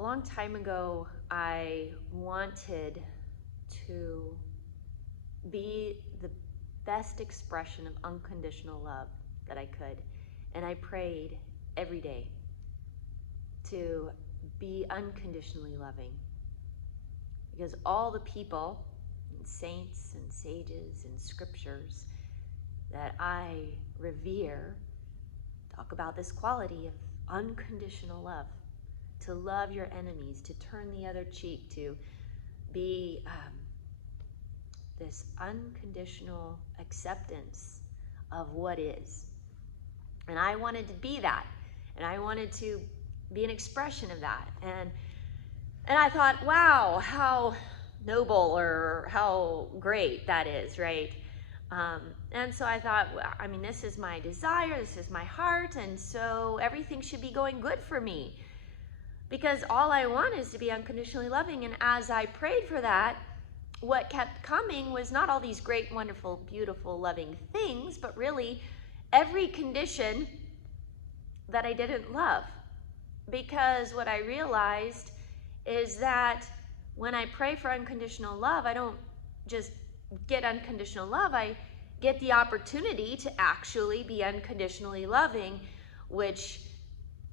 A long time ago, I wanted to be the best expression of unconditional love that I could. And I prayed every day to be unconditionally loving. Because all the people, and saints and sages and scriptures that I revere talk about this quality of unconditional love. To love your enemies, to turn the other cheek, to be this unconditional acceptance of what is. And I wanted to be that. And I wanted to be an expression of that. And I thought, wow, how noble or how great that is, right? And so I thought, well, I mean, this is my desire, this is my heart, and so everything should be going good for me. Because all I want is to be unconditionally loving. And as I prayed for that, what kept coming was not all these great, wonderful, beautiful, loving things, but really every condition that I didn't love. Because what I realized is that when I pray for unconditional love, I don't just get unconditional love, I get the opportunity to actually be unconditionally loving, which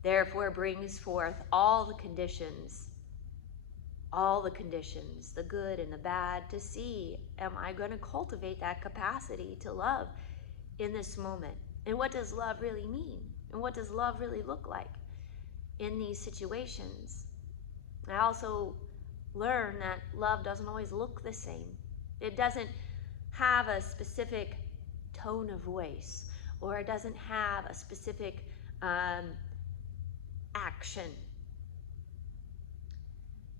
therefore brings forth all the conditions, the good and the bad, to see, am I going to cultivate that capacity to love in this moment? And what does love really mean? And what does love really look like in these situations? I also learned that love doesn't always look the same. It doesn't have a specific tone of voice, or it doesn't have a specific action.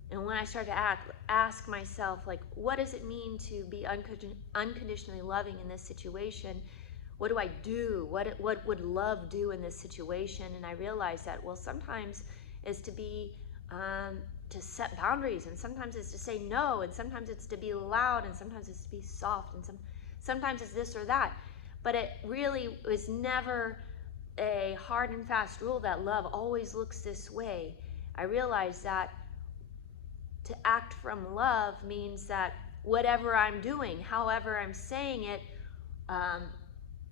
And when I started to ask myself, like, what does it mean to be unconditionally loving in this situation? What do I do? What would love do in this situation? And I realized that, well, sometimes is to be, to set boundaries, and sometimes it's to say no, and sometimes it's to be loud, and sometimes it's to be soft, and sometimes it's this or that. But it really was never a hard and fast rule that love always looks this way. I realized that to act from love means that whatever I'm doing, however I'm saying it,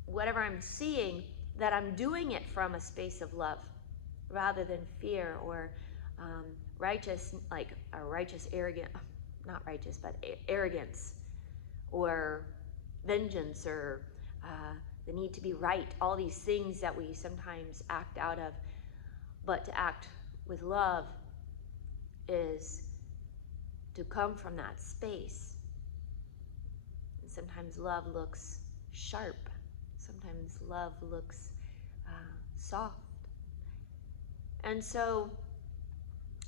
whatever I'm seeing, that I'm doing it from a space of love rather than fear or righteous, like a righteous arrogant, not righteous, but arrogance or vengeance or the need to be right, all these things that we sometimes act out of. But to act with love is to come from that space. And sometimes love looks sharp. Sometimes love looks soft. And so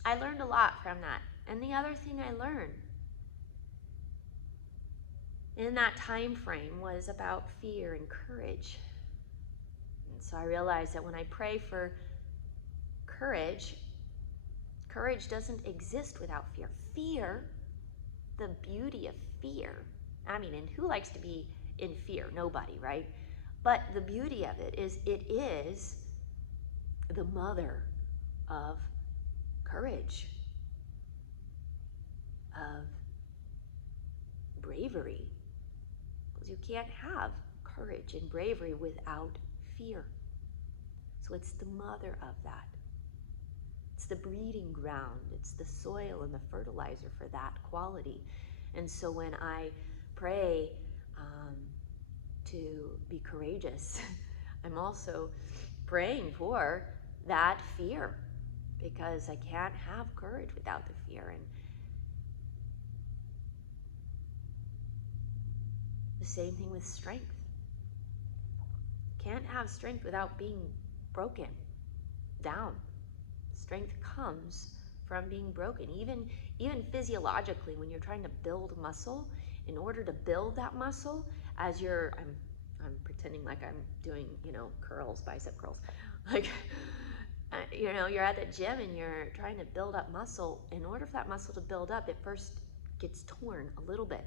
I learned a lot from that. And the other thing I learned in that time frame was about fear and courage. And so I realized that when I pray for courage, courage doesn't exist without fear. Fear, the beauty of fear, I mean, and who likes to be in fear? Nobody, right? But the beauty of it is the mother of courage, of bravery. Because you can't have courage and bravery without fear. So it's the mother of that. It's the breeding ground. It's the soil and the fertilizer for that quality. And so when I pray to be courageous, I'm also praying for that fear, because I can't have courage without the fear. And the same thing with strength. Can't have strength without being broken down. Strength comes from being broken. Even physiologically, when you're trying to build muscle, in order to build that muscle, as I'm pretending like I'm doing, curls, bicep curls. Like, you're at the gym and you're trying to build up muscle. In order for that muscle to build up, it first gets torn a little bit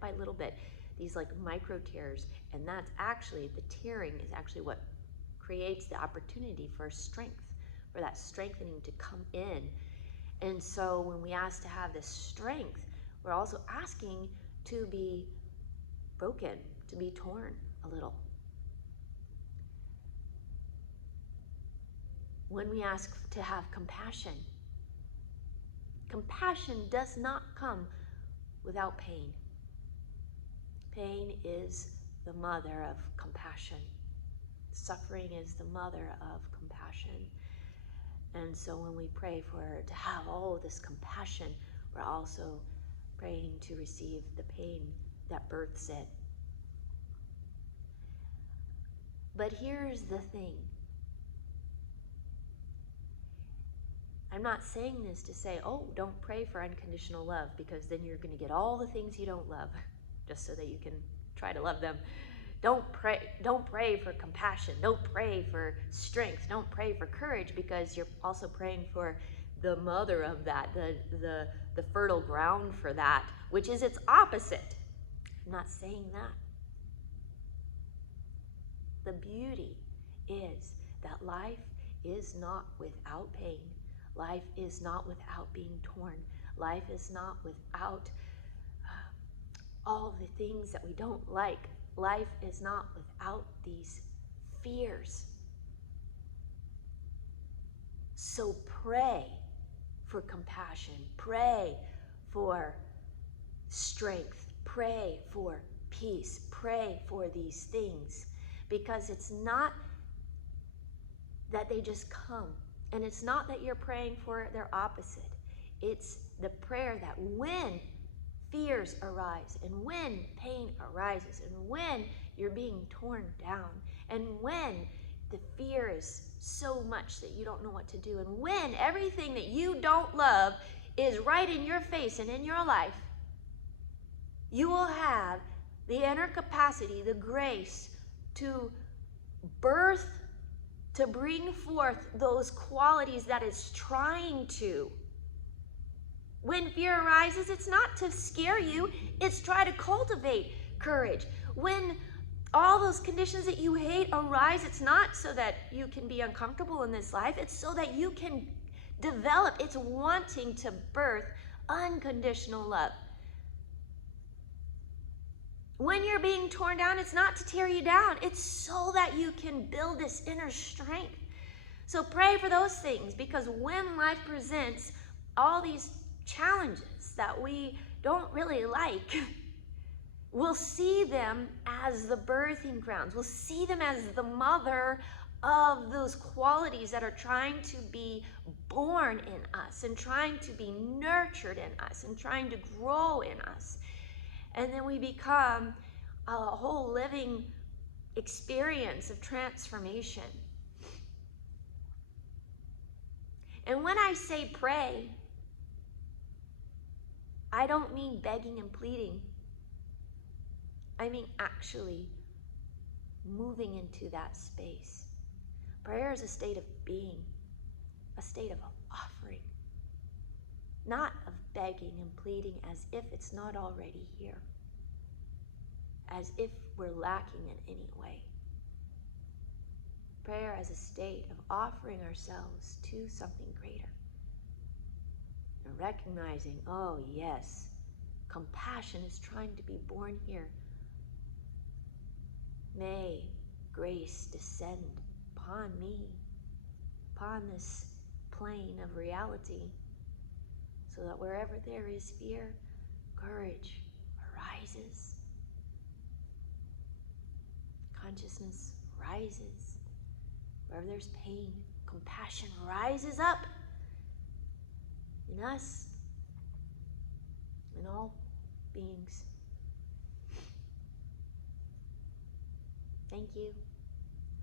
by little bit. These like micro tears, and that's actually, the tearing is actually what creates the opportunity for strength, for that strengthening to come in. And so when we ask to have this strength, we're also asking to be broken, to be torn a little. When we ask to have compassion, compassion does not come without pain. Pain is the mother of compassion. Suffering is the mother of compassion. And so when we pray to have all this compassion, we're also praying to receive the pain that births it. But here's the thing. I'm not saying this to say, oh, don't pray for unconditional love, because then you're going to get all the things you don't love, just so that you can try to love them. Don't pray for compassion. Don't pray for strength. Don't pray for courage, because you're also praying for the mother of that, the fertile ground for that, which is its opposite. I'm not saying that. The beauty is that life is not without pain. Life is not without being torn. Life is not without all the things that we don't like. Life is not without these fears. So pray for compassion. Pray for strength. Pray for peace. Pray for these things. Because it's not that they just come. And it's not that you're praying for their opposite. It's the prayer that when fears arise, and when pain arises, and when you're being torn down, and when the fear is so much that you don't know what to do, and when everything that you don't love is right in your face and in your life, you will have the inner capacity, the grace to birth, to bring forth those qualities that it's trying to. When fear arises, it's not to scare you, it's try to cultivate courage. When all those conditions that you hate arise, it's not so that you can be uncomfortable in this life, it's so that you can develop. It's wanting to birth unconditional love. When you're being torn down, it's not to tear you down. It's so that you can build this inner strength. So pray for those things, because when life presents all these challenges that we don't really like, we'll see them as the birthing grounds. We'll see them as the mother of those qualities that are trying to be born in us and trying to be nurtured in us and trying to grow in us. And then we become a whole living experience of transformation. And when I say pray, I don't mean begging and pleading. I mean actually moving into that space. Prayer is a state of being, a state of offering, not of begging and pleading as if it's not already here, as if we're lacking in any way. Prayer as a state of offering ourselves to something greater and recognizing, oh yes, compassion is trying to be born here. May grace descend upon me, upon this plane of reality, so that wherever there is fear, courage arises. Consciousness rises. Wherever there's pain, compassion rises up in us, in all beings. Thank you.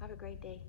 Have a great day.